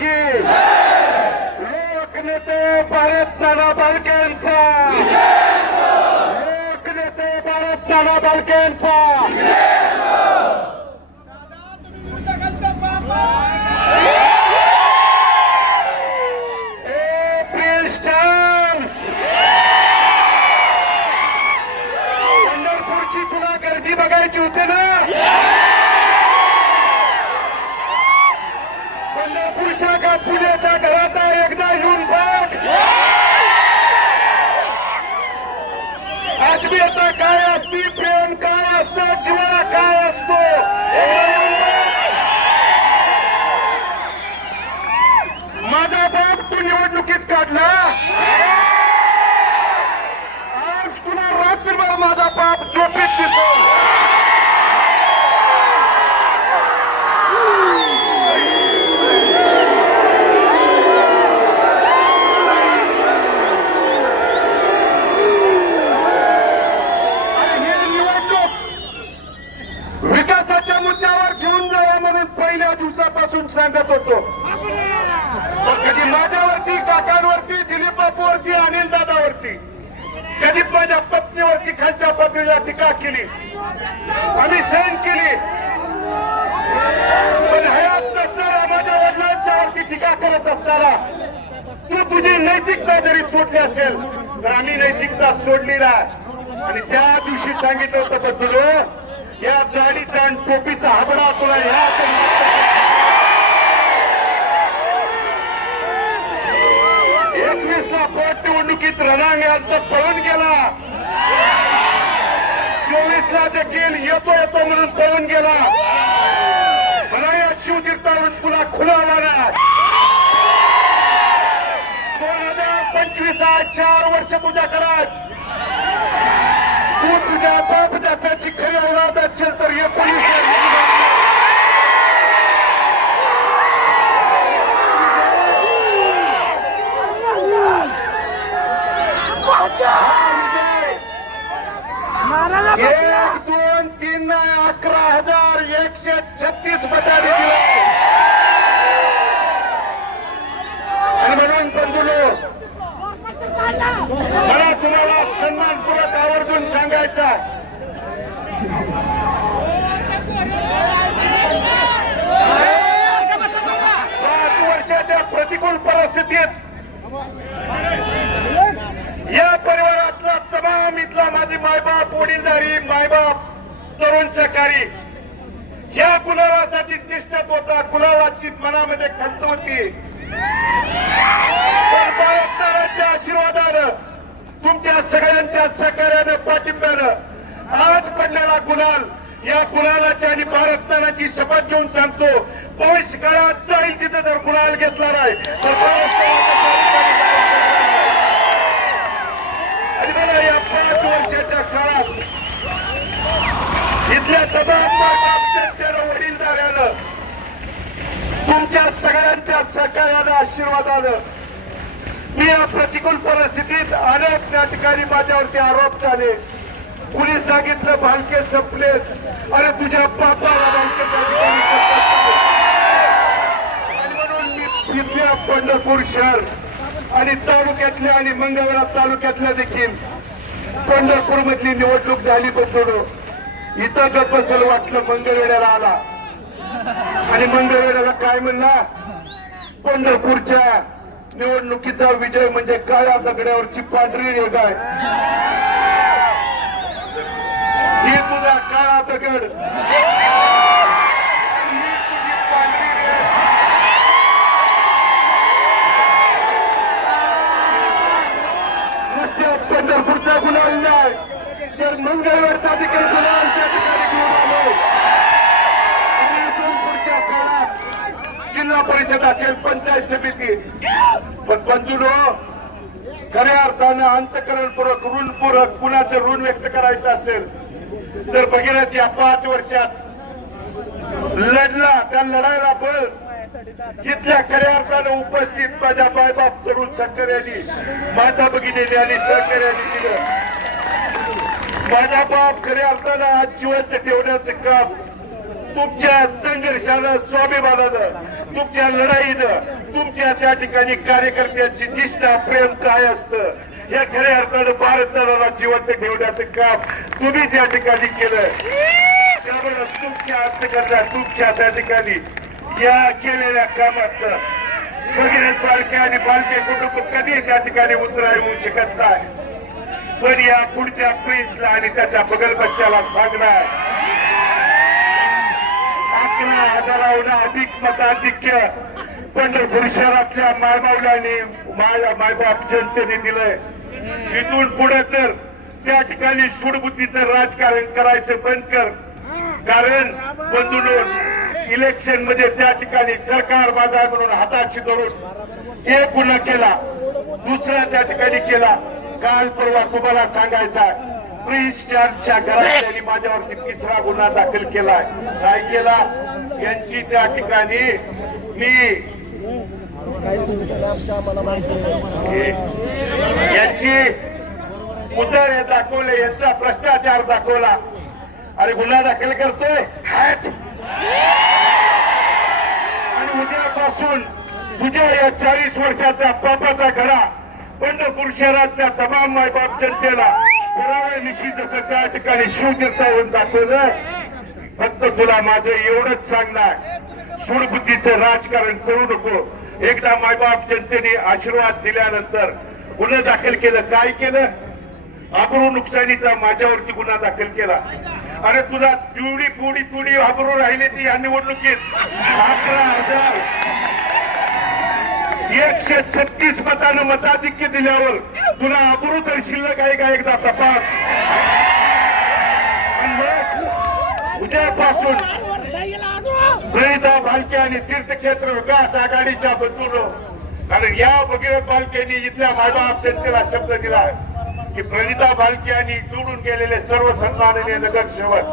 की? लोकनेते भारत नाना बालकेंचा लोकनेते भारत नाना बालकेंचा एप्रिल पंढरपूरची तुला गर्दी बघायची होती ना? काय असती प्रेम काय असतं जीवन काय असतो माझा बाप तू निवडणुकीत काढला. आज तुला माझा बाप झोपेत दिसतो. कधी माझ्यावरती काकांवरती दिलीप बापूवरती अनिल दादावरती. कधी माझ्या पत्नीवरती खालच्या पत्नीला टीका केली. आम्ही सहन केली. पण हयात नसताना माझ्या वडिलांच्या वरती टीका करत असताना तू तुझी नैतिकता जरी सोडली असेल तर आम्ही नैतिकता सोडली नाही. आणि त्या दिवशी सांगितलं होतं बद्दलो या जाडीचा आणि टोपीचा हबरा तुला ह्या पोट निवडणुकीत रणांगणात पळून गेला चोवीसला देखील येतो येतो म्हणून पळून गेला. मला या शिवतीर्थावर पुन्हा खुला आला दोन हजार पंचवीसा चार वर्ष तुझ्या घरात तू तुझ्या बाप दात्याची खरी औलाद असेल तर एकोणीस म्हणून समजलो मला तुम्हाला सन्मानपूर्वक आवर्जून सांगायचा पाच वर्षाच्या प्रतिकूल परिस्थितीत या परिवारातला तमाम इथला माझी मायबाप वडीलधारी मायबाप तरुण सहकारी या गुलाबासाठी तिष्ठत होता गुलाबाची मनामध्ये खंत होती. पण आशीर्वादानं तुमच्या सगळ्यांच्या सहकार्यानं पाठिंब्यानं आज पडलेला गुलाल या गुलालाची आणि भारतनाची शपथ घेऊन सांगतो भविष्य काळात जाईल तिथं जर गुलाल घेतला नाही तर या पाच वर्षाच्या काळात इथल्या सभा जनतेनं वडीलधाऱ्यानं तुमच्या सगळ्यांच्या सहकार्यानं आशीर्वादानं मी या प्रतिकूल परिस्थितीत अनेक त्या ठिकाणी माझ्यावरती आरोप झाले कुणी सांगितलं भालके संपले अरे तुझ्या बापाला म्हणून मी पंढरपूर शहर आणि तालुक्यातल्या आणि मंगळवेढा तालुक्यातल्या देखील पंढरपूर मधली निवडणूक झाली बसवलो. इथं गप्पसल वाटलं मंगळवेढ्याला आला. आणि मंगळवेळाला काय म्हणला? पंढरपूरच्या निवडणुकीचा विजय म्हणजे काळ्या सगळ्यावरची पांढरी रेग आहे ही तुझा काळा दगड. जिल्हा असेल पंचायत समिती. पण पंचुलो खऱ्या अर्थानं अंतकरणपूरक ऋणपूरक कुणाचं ऋण व्यक्त करायचं असेल तर भगीरथ या पाच वर्षात लढला त्या लढायला बळ. जिथल्या खऱ्या अर्थानं उपस्थित माझ्या बायबाप तरुण शेतकऱ्यांनी माझ्या भगिनीने आणि सहकार्याने दिलं. माझा बाप खऱ्या अर्थानं आज जीवाचं ठेवण्याचं काम तुमच्या संघर्षानं स्वाभिमानानं तुमच्या लढाईनं तुमच्या त्या ठिकाणी कार्यकर्त्यांची निष्ठा प्रेम काय असतं या खऱ्या अर्थानं भारताला जिवंत ठेवण्याचं काम तुम्ही त्या ठिकाणी केलं त्यामुळे तुमच्या अर्थकर्त्या तुमच्या त्या ठिकाणी या केलेल्या कामात भगीरथ बालके आणि बालके कुटुंब कधी त्या ठिकाणी उतराय येऊ शकत नाही. पण या पुढच्या प्रिन्सला आणि त्याच्या बगल बच्च्याला सांगणार अकरा एवढं अधिक मताधिक्य पंढरपूर शहरातल्या मायबावलाने माय मायबाप जनतेने दिलंय. इथून पुढे तर त्या ठिकाणी सुडबुद्धीचं राजकारण करायचं बंद कर. कारण बंधून इलेक्शनमध्ये त्या ठिकाणी सरकार बाजार म्हणून हाताशी धरून एक गुन्हा केला दुसरा त्या ठिकाणी केला. काल परवा तुम्हाला सांगायचा प्रिन्स चार्जच्या घरात त्यांनी माझ्यावरती तिसरा गुन्हा दाखल केलाय. काय केला? यांची त्या ठिकाणी मी यांची उदर दाखवले यांचा भ्रष्टाचार दाखवला. अरे गुन्हा दाखल करतोय? हॅट आणि उद्यापासून तुझ्या या चाळीस वर्षाचा पापाचा घडा पंढरपूर शहरातल्या तमाम मायबाप जनतेला पुरावे निशी जसं त्या ठिकाणी शिवतीर्थावरून दाखवलं. फक्त तुला माझं एवढंच सांगणार. सूडबुद्धीचं राजकारण करू नको. एकदा मायबाप जनतेने आशीर्वाद दिल्यानंतर गुन्हा दाखल केलं. काय केलं? आबरू नुकसानीचा माझ्यावरती गुन्हा दाखल केला. अरे तुला जेवढी पुडी पुडी आबरू राहिली ती या निवडणुकीत. अकरा हजार. एकशे छत्तीस मतानं मताधिक्य दिल्यावर तुला आबरू तर शिल्लक आहे का एकदा तपास? उद्यापासून प्रणिता भालके आणि तीर्थक्षेत्र विकास आघाडीच्या बंधून कारण या भगीरथ भालकेनी इथल्या माझा जनतेला शब्द दिला की प्रणिता भालके आणि निवडून गेलेले सर्व सन्माननीय नगरसेवक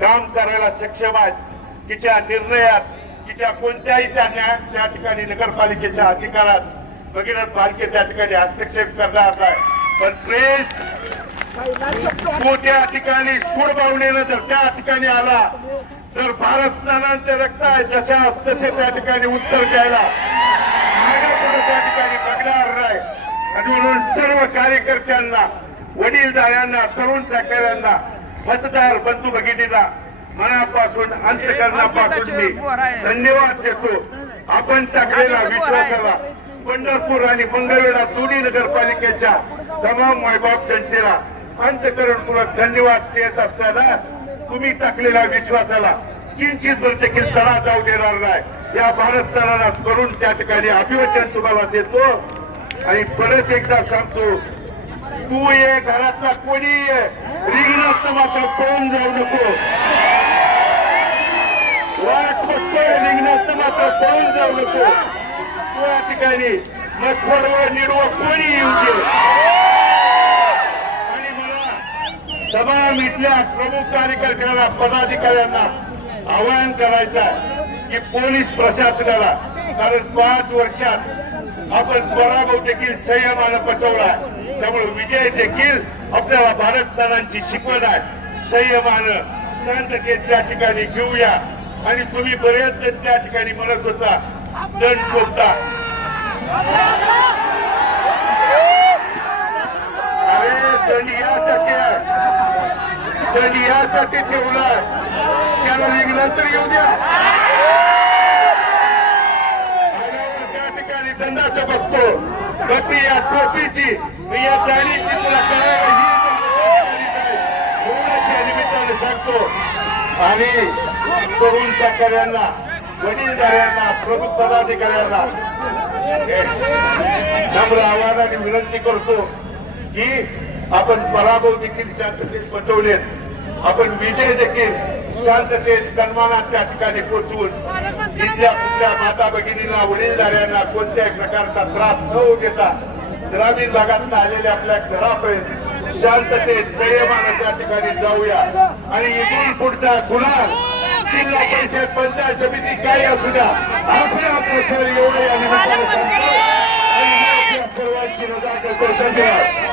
काम करायला सक्षम आहेत. तिच्या निर्णयात त्या कोणत्याही त्या न्याय त्या ठिकाणी नगरपालिकेच्या अधिकारात वगैरे पालिके त्या ठिकाणी हस्तक्षेप करणार नाही. पण प्रेस तो त्या ठिकाणी सूड जर त्या ठिकाणी आला तर भारत नानांचे रक्त आहे जशा तसे त्या ठिकाणी उत्तर द्यायला त्या ठिकाणी बघणार नाही. आणि म्हणून सर्व कार्यकर्त्यांना वडीलधाऱ्यांना तरुण सहकाऱ्यांना मतदार बंधू भगिनीला मनापासून अंतकरणापासून मी धन्यवाद देतो. आपण टाकलेला विश्वासाला पंढरपूर आणि मंगळवेढा दोन्ही नगरपालिकेच्या तमाम मायबाप जनतेला अंतकरणपूर्वक धन्यवाद देत असताना तुम्ही टाकलेल्या विश्वासाला किंचित भर देखील तडा जाऊ देणार नाही. या भारत तळाला करून त्या ठिकाणी अभिवचन तुम्हाला देतो. आणि परत एकदा सांगतो तू ये घरातला कोणी मात्र पळून जाऊ नको. वाट बघतोय रिंगणात मात्र पळून जाऊ नको तू ठिकाणी मठवडवर निडवं कोणी येऊ दे आणि मला तमाम इथल्या प्रमुख कार्यकर्त्यांना पदाधिकाऱ्यांना आवाहन करायचं की पोलीस प्रशासनाला कारण पाच वर्षात आपण पराभव देखील संयमानं पचवला त्यामुळे विजय देखील आपल्याला भारतदारांची शिकवण आहे. संयमानं शांततेत त्या ठिकाणी घेऊया. आणि तुम्ही बरेच जण त्या ठिकाणी म्हणत होता दंड खोडता अरे दंड यासाठी आहे. यासाठी ठेवलाय त्याला रिंगणात तर येऊ द्या. त्या ठिकाणी दंडाचा बघतो. गती या टोपीची मी या जाणीची तुला करायला ही निमित्ताने सांगतो. आणि तरुण सहकार्यांना वडीलधाऱ्यांना प्रमुख पदाधिकाऱ्यांना नम्र आव्हानाने विनंती करतो की आपण पराभव देखील शांततेत पचवले आपण विजय देखील शांततेत सन्मानात त्या ठिकाणी पोचवून इथल्या कुठल्या माता भगिनींना वडीलधाऱ्यांना कोणत्याही प्रकारचा त्रास न होऊ देता ग्रामीण भागात आलेल्या आपल्या घरापर्यंत शांततेत संयमानं त्या ठिकाणी जाऊया. आणि इथून पुढचा गुन्हा जिल्हा परिषद पंचायत समिती काही असू द्या. आपल्या आपल्या एवढे या निमित्ताने सर्वांची रजा करतो. धन्यवाद.